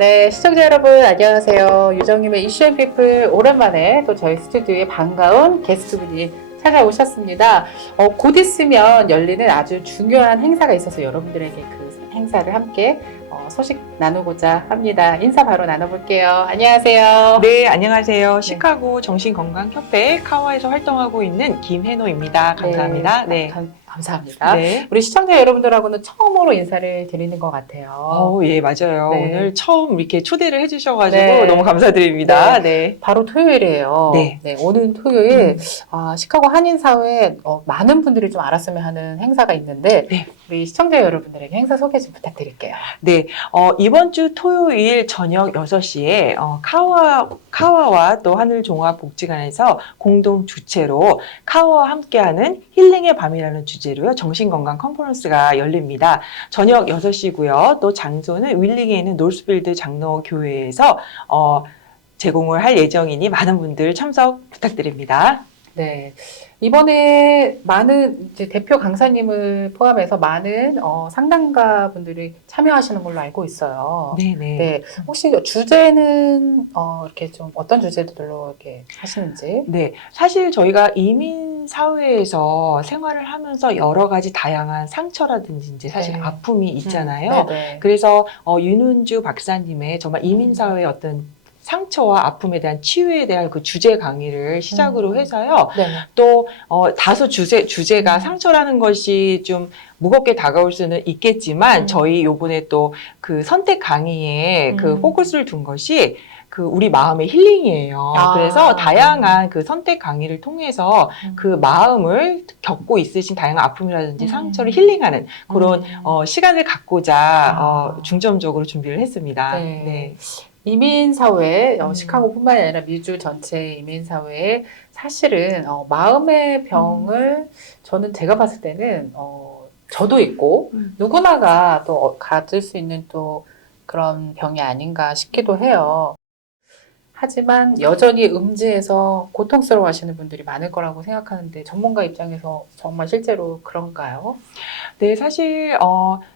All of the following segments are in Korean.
네, 시청자 여러분 안녕하세요. 유정님의 이슈앤피플 오랜만에 또 저희 스튜디오에 반가운 게스트분이 찾아오셨습니다. 곧 있으면 열리는 아주 중요한 행사가 있어서 여러분들에게 그 행사를 함께 소식 나누고자 합니다. 인사 바로 나눠볼게요. 안녕하세요. 네, 안녕하세요. 시카고 정신건강협회 카와에서 활동하고 있는 김혜노입니다. 감사합니다. 네. 감사합니다. 네. 우리 시청자 여러분들하고는 처음으로 인사를 드리는 것 같아요. 예, 맞아요. 네. 오늘 처음 이렇게 초대를 해주셔가지고 네. 너무 감사드립니다. 네. 바로 토요일이에요. 네. 오늘 토요일 시카고 한인사회에 많은 분들이 좀 알았으면 하는 행사가 있는데 네. 우리 시청자 여러분들에게 행사 소개 좀 부탁드릴게요. 네, 이번 주 토요일 저녁 6시에 카와와 또 하늘종합복지관에서 공동 주최로 카와와 함께하는 힐링의 밤이라는 주제로요. 정신건강 컨퍼런스가 열립니다. 저녁 6시고요. 또 장소는 윌링에 있는 노스필드 장로교회에서 제공을 할 예정이니 많은 분들 참석 부탁드립니다. 네. 이번에 많은 이제 대표 강사님을 포함해서 많은 상담가 분들이 참여하시는 걸로 알고 있어요. 네네. 네. 혹시 주제는 이렇게 좀 어떤 주제들로 이렇게 하시는지? 네. 사실 저희가 이민 사회에서 생활을 하면서 여러 가지 다양한 상처라든지 이제 사실 네. 아픔이 있잖아요. 네네. 그래서 윤은주 박사님의 정말 이민 사회의 어떤 상처와 아픔에 대한 치유에 대한 그 주제 강의를 시작으로 해서요. 네. 또 다소 주제가 상처라는 것이 좀 무겁게 다가올 수는 있겠지만 저희 요번에 또 그 선택 강의에 그 포커스를 둔 것이 그 우리 마음의 힐링이에요. 그래서 다양한 그 선택 강의를 통해서 그 마음을 겪고 있으신 다양한 아픔이라든지 상처를 힐링하는 그런 시간을 갖고자 중점적으로 준비를 했습니다. 네. 네. 이민사회, 시카고뿐만이 아니라 미주 전체 이민사회에 사실은 마음의 병을 저는 제가 봤을 때는 저도 있고 누구나가 또 가질 수 있는 또 그런 병이 아닌가 싶기도 해요. 하지만 여전히 음지에서 고통스러워 하시는 분들이 많을 거라고 생각하는데 전문가 입장에서 정말 실제로 그런가요? 네, 사실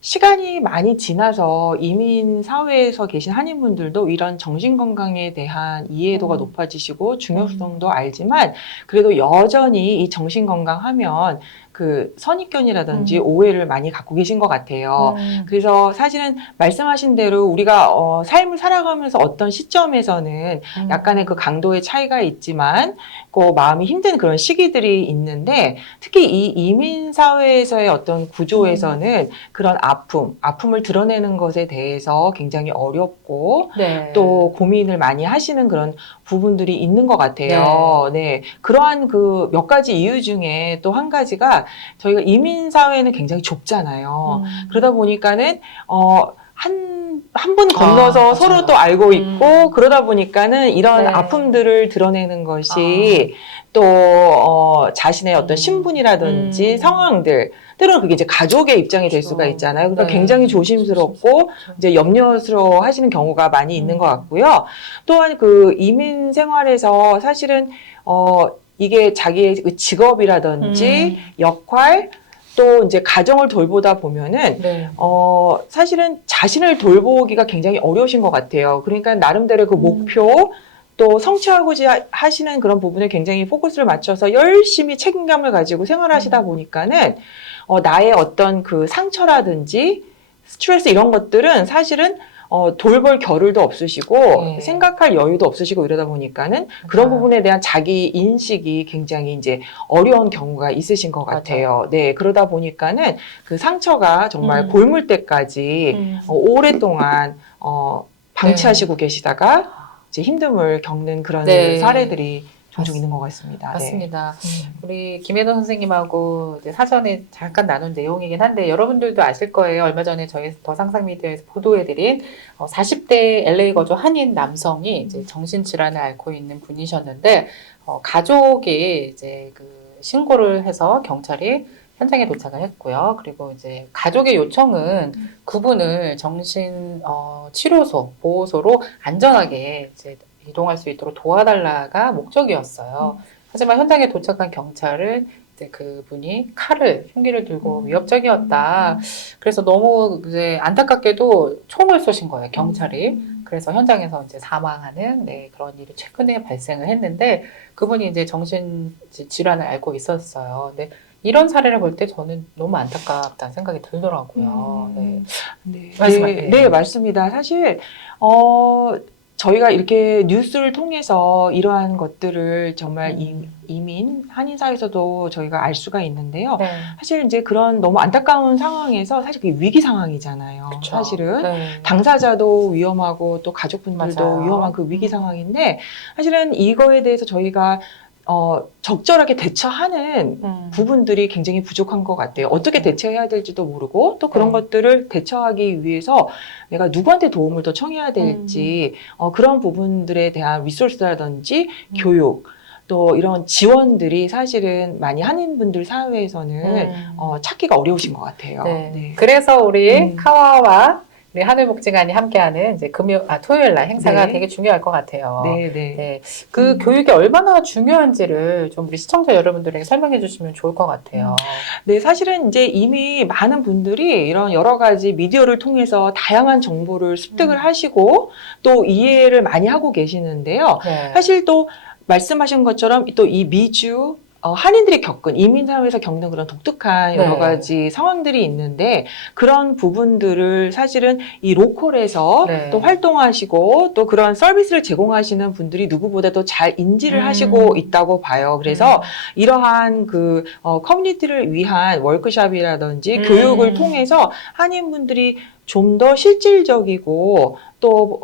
시간이 많이 지나서 이민 사회에서 계신 한인분들도 이런 정신건강에 대한 이해도가 높아지시고 중요성도 알지만 그래도 여전히 이 정신건강 하면 그 선입견이라든지 오해를 많이 갖고 계신 것 같아요. 그래서 사실은 말씀하신 대로 우리가 삶을 살아가면서 어떤 시점에서는 약간의 그 강도의 차이가 있지만 그 마음이 힘든 그런 시기들이 있는데 특히 이 이민 사회에서의 어떤 구조에서는 그런 아픔을 드러내는 것에 대해서 굉장히 어렵고 네. 또 고민을 많이 하시는 그런 부분들이 있는 것 같아요. 네. 그러한 그 몇 가지 이유 중에 또 한 가지가 저희가 이민 사회는 굉장히 좁잖아요. 그러다 보니까는 한 분 건너서 서로 또 알고 있고 그러다 보니까는 이런 아픔들을 드러내는 것이 또 자신의 어떤 신분이라든지 상황들 때로는 그게 이제 가족의 입장이 될 수가 있잖아요. 그러니까 굉장히 조심스럽고 이제 염려스러워 하시는 경우가 많이 있는 것 같고요. 또한 그 이민 생활에서 사실은 이게 자기의 그 직업이라든지 역할 또 이제 가정을 돌보다 보면은 사실은 자신을 돌보기가 굉장히 어려우신 것 같아요. 그러니까 나름대로 그 목표 또 성취하고자 하시는 그런 부분에 굉장히 포커스를 맞춰서 열심히 책임감을 가지고 생활하시다 보니까는 나의 어떤 그 상처라든지 스트레스 이런 것들은 사실은 돌볼 겨를도 없으시고 생각할 여유도 없으시고 이러다 보니까는 그런 부분에 대한 자기 인식이 굉장히 이제 어려운 경우가 있으신 것 같아요. 네, 그러다 보니까는 그 상처가 정말 골물 때까지 오랫동안 방치하시고 계시다가 이제 힘듦을 겪는 그런 사례들이 종종 있는 것 같습니다. 맞습니다. 우리 김혜도 선생님하고 이제 사전에 잠깐 나눈 내용이긴 한데 여러분들도 아실 거예요. 얼마 전에 저희 더 상상미디어에서 보도해드린 40대 LA 거주 한인 남성이 이제 정신질환을 앓고 있는 분이셨는데 가족이 이제 그 신고를 해서 경찰이 현장에 도착을 했고요. 그리고 이제 가족의 요청은 그분을 정신 치료소, 보호소로 안전하게 이제 이동할 수 있도록 도와달라가 목적이었어요. 하지만 현장에 도착한 경찰은 이제 그분이 흉기를 들고 위협적이었다. 그래서 너무 이제 안타깝게도 총을 쏘신 거예요, 경찰이. 그래서 현장에서 이제 사망하는 그런 일이 최근에 발생을 했는데 그분이 이제 정신 질환을 앓고 있었어요. 근데 이런 사례를 볼 때 저는 너무 안타깝다는 생각이 들더라고요. 네. 네. 말씀하세요. 네, 맞습니다. 사실, 저희가 이렇게 뉴스를 통해서 이러한 것들을 정말 이민, 한인 사회에서도 저희가 알 수가 있는데요. 네. 사실 이제 그런 너무 안타까운 상황에서 사실 그게 위기 상황이잖아요. 그쵸. 사실은. 네. 당사자도 위험하고 또 가족분들도 맞아요. 위험한 그 위기 상황인데 사실은 이거에 대해서 저희가 적절하게 대처하는 부분들이 굉장히 부족한 것 같아요. 어떻게 대처해야 될지도 모르고 또 그런 것들을 대처하기 위해서 내가 누구한테 도움을 더 청해야 될지 그런 부분들에 대한 리소스라든지 교육 또 이런 지원들이 사실은 많이 한인분들 사회에서는 찾기가 어려우신 것 같아요. 네. 네. 그래서 우리 카와와 우리 하늘복지관이 함께하는 이제 토요일 날 행사가 네. 되게 중요할 것 같아요. 네, 네. 네. 그 교육이 얼마나 중요한지를 좀 우리 시청자 여러분들에게 설명해 주시면 좋을 것 같아요. 네, 사실은 이제 이미 많은 분들이 이런 여러 가지 미디어를 통해서 다양한 정보를 습득을 하시고 또 이해를 많이 하고 계시는데요. 네. 사실 또 말씀하신 것처럼 또 이 미주 한인들이 겪은 이민 사회에서 겪는 그런 독특한 여러 가지 상황들이 있는데 그런 부분들을 사실은 이 로컬에서 또 활동하시고 또 그런 서비스를 제공하시는 분들이 누구보다도 잘 인지를 하시고 있다고 봐요. 그래서 이러한 그 커뮤니티를 위한 워크숍이라든지 교육을 통해서 한인분들이 좀 더 실질적이고 또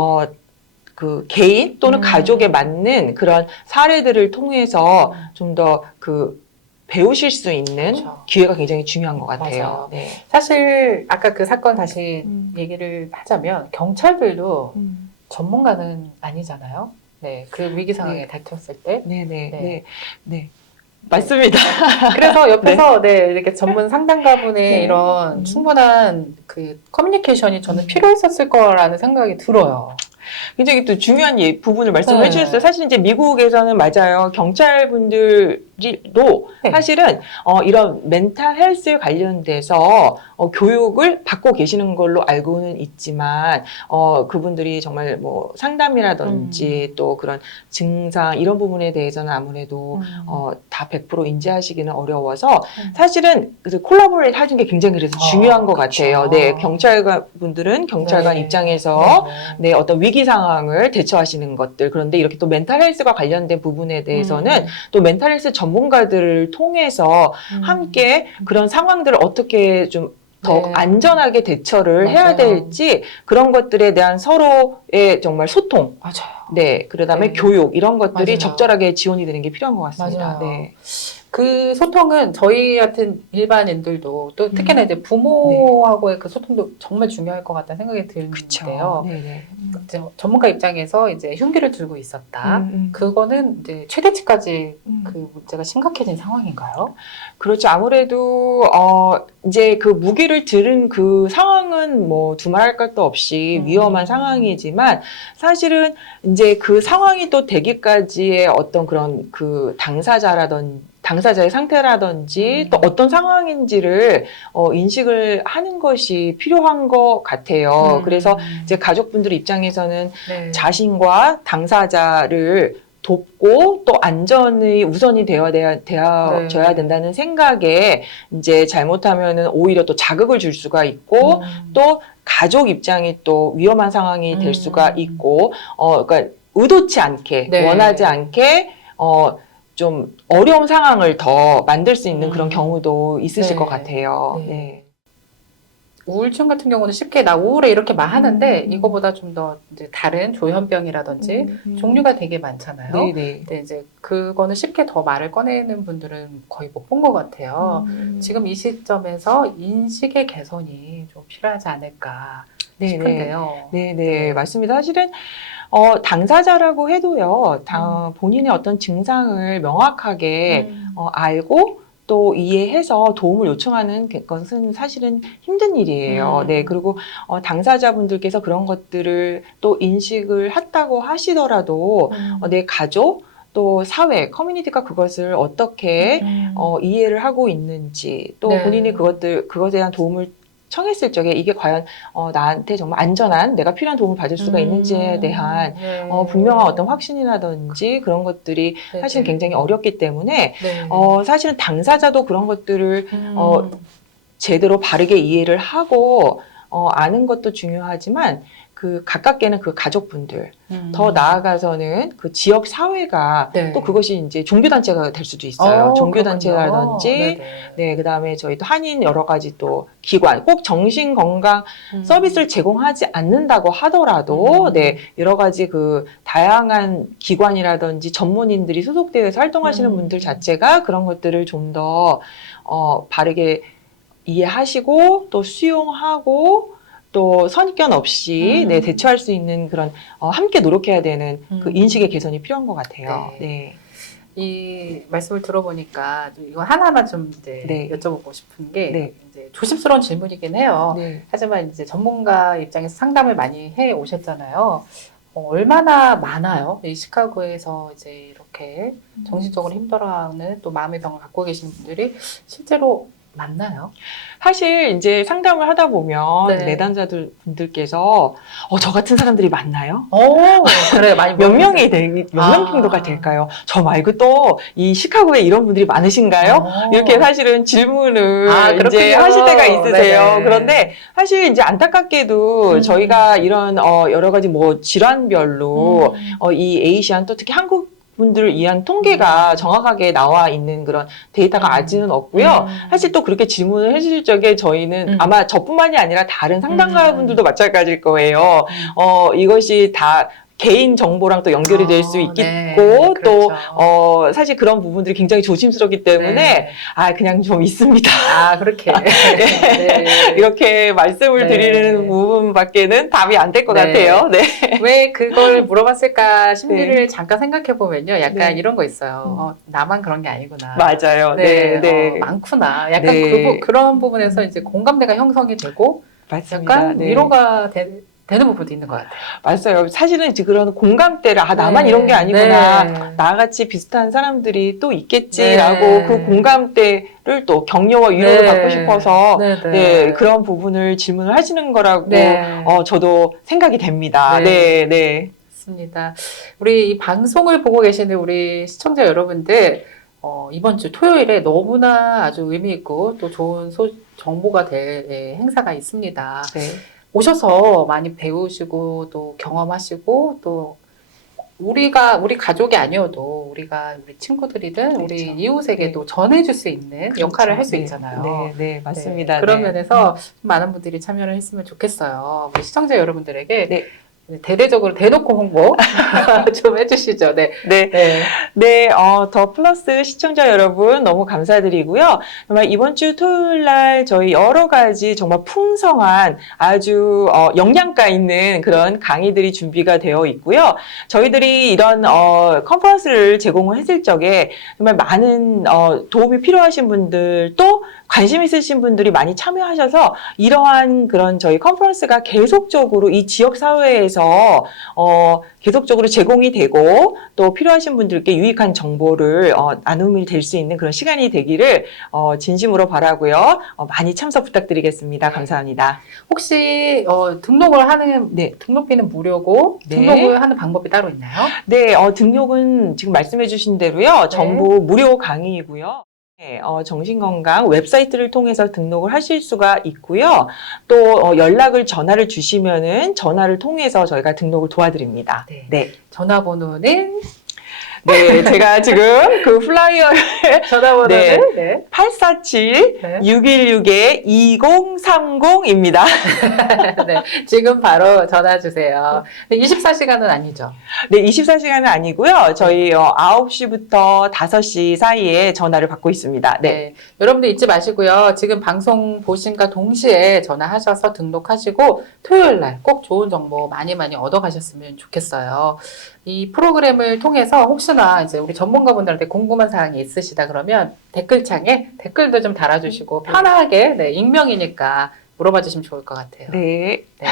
그 개인 또는 가족에 맞는 그런 사례들을 통해서 좀 더 그 배우실 수 있는 그렇죠. 기회가 굉장히 중요한 것 같아요. 맞아요. 네. 사실 아까 그 사건 다시 얘기를 하자면 경찰들도 전문가는 아니잖아요. 네, 그 위기 상황에 닥쳤을 때. 네. 맞습니다. 그래서 옆에서 이렇게 전문 상담가분의 이런 충분한 그 커뮤니케이션이 저는 필요했었을 거라는 생각이 들어요. 굉장히 또 중요한 부분을 말씀해 주셨어요. 사실 이제 미국에서는 맞아요. 경찰분들도 사실은 이런 멘탈 헬스에 관련돼서 교육을 받고 계시는 걸로 알고는 있지만 그분들이 정말 뭐 상담이라든지 또 그런 증상 이런 부분에 대해서는 아무래도 다 100% 인지하시기는 어려워서 사실은 그래서 콜라보레이트 하는 게 굉장히 그래서 중요한 것 같아요. 네, 경찰관 분들은 경찰관 입장에서 어떤 위기 상황을 대처하시는 것들 그런데 이렇게 또 멘탈 헬스가 관련된 부분에 대해서는 또 멘탈 헬스 전문가들을 통해서 함께 그런 상황들을 어떻게 좀 더 안전하게 대처를 해야 될지 그런 것들에 대한 서로의 정말 소통. 맞아요. 네, 그다음에 교육 이런 것들이 적절하게 지원이 되는 게 필요한 것 같습니다. 맞아요. 네. 그 소통은 저희 같은 일반인들도 또 특히나 이제 부모하고의 그 소통도 정말 중요할 것 같다는 생각이 드는데요. 전문가 입장에서 이제 흉기를 들고 있었다. 그거는 이제 최대치까지 그 문제가 심각해진 상황인가요? 그렇죠. 아무래도 이제 그 무기를 들은 그 상황은 뭐 두말할 것도 없이 위험한 상황이지만 사실은 이제 그 상황이 또 되기까지의 어떤 그런 그 당사자의 상태라든지 또 어떤 상황인지를 인식을 하는 것이 필요한 것 같아요. 그래서 이제 가족분들 입장에서는 자신과 당사자를 돕고 또 안전이 우선이 되어져야 된다는 생각에 이제 잘못하면은 오히려 또 자극을 줄 수가 있고 또 가족 입장이 또 위험한 상황이 될 수가 있고 그러니까 의도치 않게 원하지 않게 좀 어려운 상황을 더 만들 수 있는 그런 경우도 있으실 것 같아요. 네. 우울증 같은 경우는 쉽게 나 우울해 이렇게 말하는데 이거보다 좀 더 이제 다른 조현병이라든지 종류가 되게 많잖아요. 근데 이제 그거는 쉽게 더 말을 꺼내는 분들은 거의 못 본 것 같아요. 지금 이 시점에서 인식의 개선이 좀 필요하지 않을까 싶은데요. 네, 맞습니다. 사실은 당사자라고 해도요, 본인의 어떤 증상을 명확하게 알고 또 이해해서 도움을 요청하는 것은 사실은 힘든 일이에요. 네, 그리고 당사자분들께서 그런 것들을 또 인식을 했다고 하시더라도 내 가족 또 사회, 커뮤니티가 그것을 어떻게 이해를 하고 있는지 또 본인이 그것에 대한 도움을 청했을 적에 이게 과연 나한테 정말 안전한 내가 필요한 도움을 받을 수가 있는지에 대한 네. 분명한 어떤 확신이라든지 그런 것들이 네, 사실은 네. 굉장히 어렵기 때문에 네. 사실은 당사자도 그런 것들을 제대로 바르게 이해를 하고 아는 것도 중요하지만 그 가깝게는 그 가족분들 더 나아가서는 그 지역 사회가 네. 또 그것이 이제 종교단체가 될 수도 있어요. 종교단체라든지 네네. 네, 그다음에 저희 또 한인 여러 가지 또 기관 꼭 정신건강 서비스를 제공하지 않는다고 하더라도 네, 여러 가지 그 다양한 기관이라든지 전문인들이 소속되어서 활동하시는 분들 자체가 그런 것들을 좀 더 바르게 이해하시고 또 수용하고 또 선입견 없이 네, 대처할 수 있는 그런 함께 노력해야 되는 그 인식의 개선이 필요한 것 같아요. 네. 이 말씀을 들어보니까 이거 하나만 좀 이제 네. 여쭤보고 싶은 게 네. 이제 조심스러운 질문이긴 해요. 네. 하지만 이제 전문가 입장에서 상담을 많이 해 오셨잖아요. 얼마나 많아요? 이 시카고에서 이제 이렇게 정신적으로 힘들어하는 또 마음의 병을 갖고 계신 분들이 실제로 많나요? 사실 이제 상담을 하다 보면 네. 내담자들 분들께서 저 같은 사람들이 많나요? 그래 많이 몇 물어보세요. 명이 몇 명 정도가 될까요? 저 말고 또 이 시카고에 이런 분들이 많으신가요? 이렇게 사실은 질문을 이제 그렇군요. 하실 때가 있으세요. 네네. 그런데 사실 이제 안타깝게도 저희가 이런 여러 가지 뭐 질환별로 이 에이시안 또 특히 한국 분들을 위한 통계가 정확하게 나와 있는 그런 데이터가 아직은 없고요. 사실 또 그렇게 질문을 해주실 적에 저희는 아마 저뿐만이 아니라 다른 상담가분들도 마찬가지일 거예요. 이것이 다 개인 정보랑 또 연결이 될 수 있겠고 네, 또 그렇죠. 사실 그런 부분들이 굉장히 조심스럽기 때문에 네. 그냥 좀 있습니다. 그렇게 네. 이렇게 말씀을 네. 드리는 부분밖에는 답이 안 될 것 네. 같아요. 네. 왜 그걸 물어봤을까 심리를 잠깐 생각해 보면요. 약간 네. 이런 거 있어요. 나만 그런 게 아니구나. 맞아요. 네, 네. 많구나. 약간 네. 그런 부분에서 이제 공감대가 형성이 되고 맞습니다. 약간 네. 위로가 되는 부분도 있는 것 같아요. 맞아요. 사실은 이제 그런 공감대를 나만 네. 이런 게 아니구나. 네. 나같이 비슷한 사람들이 또 네. 있겠지라고 그 공감대를 또 격려와 위로를 네. 받고 싶어서 네, 네. 네, 그런 부분을 질문을 하시는 거라고 네. 저도 생각이 됩니다. 네. 네, 네. 맞습니다. 우리 이 방송을 보고 계시는 우리 시청자 여러분들, 이번 주 토요일에 너무나 아주 의미 있고 또 좋은 정보가 될 행사가 있습니다. 네. 오셔서 많이 배우시고 또 경험하시고 또 우리 가족이 아니어도 우리 친구들이든 우리 그렇죠. 이웃에게도 전해줄 수 있는 그렇죠. 역할을 할 수 네. 있잖아요. 네, 네, 맞습니다. 그런 네. 면에서 많은 분들이 참여를 했으면 좋겠어요. 우리 시청자 여러분들에게 네. 대대적으로 대놓고 홍보 좀 해주시죠. 네. 네. 네. 네, 더 플러스 시청자 여러분 너무 감사드리고요. 정말 이번 주 토요일 날 저희 여러 가지 정말 풍성한 아주 영양가 있는 그런 강의들이 준비가 되어 있고요. 저희들이 이런 컨퍼런스를 제공을 했을 적에 정말 많은 도움이 필요하신 분들도 관심 있으신 분들이 많이 참여하셔서 이러한 그런 저희 컨퍼런스가 계속적으로 이 지역 사회에서 계속적으로 제공이 되고 또 필요하신 분들께 유익한 정보를 나눔이 될 수 있는 그런 시간이 되기를 진심으로 바라고요. 많이 참석 부탁드리겠습니다. 감사합니다. 혹시 등록을 하는 네. 등록비는 무료고 네. 등록을 하는 방법이 따로 있나요? 네, 등록은 지금 말씀해 주신 대로요. 전부 무료 강의이고요. 네, 정신건강 웹사이트를 통해서 등록을 하실 수가 있고요. 또 전화를 주시면은 전화를 통해서 저희가 등록을 도와드립니다. 네. 네. 전화번호는 네, 제가 지금 그 플라이어를 전화번호는 네. 847-616-2030입니다. 네. 지금 바로 전화 주세요. 24시간은 아니죠. 네, 24시간은 아니고요. 저희 9시부터 5시 사이에 전화를 받고 있습니다. 네. 네. 여러분들 잊지 마시고요. 지금 방송 보신과 동시에 전화하셔서 등록하시고 토요일 날 꼭 좋은 정보 많이 얻어가셨으면 좋겠어요. 이 프로그램을 통해서 혹시나 이제 우리 전문가분들한테 궁금한 사항이 있으시다 그러면 댓글창에 댓글도 좀 달아주시고 편하게 익명이니까 물어봐 주시면 좋을 것 같아요. 네. 네.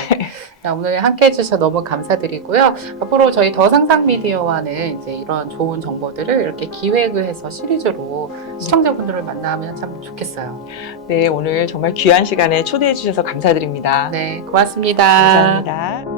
자, 오늘 함께 해주셔서 너무 감사드리고요. 앞으로 저희 더 상상 미디어와는 이제 이런 좋은 정보들을 이렇게 기획을 해서 시리즈로 시청자분들을 만나면 참 좋겠어요. 네, 오늘 정말 귀한 시간에 초대해 주셔서 감사드립니다. 네, 고맙습니다. 감사합니다.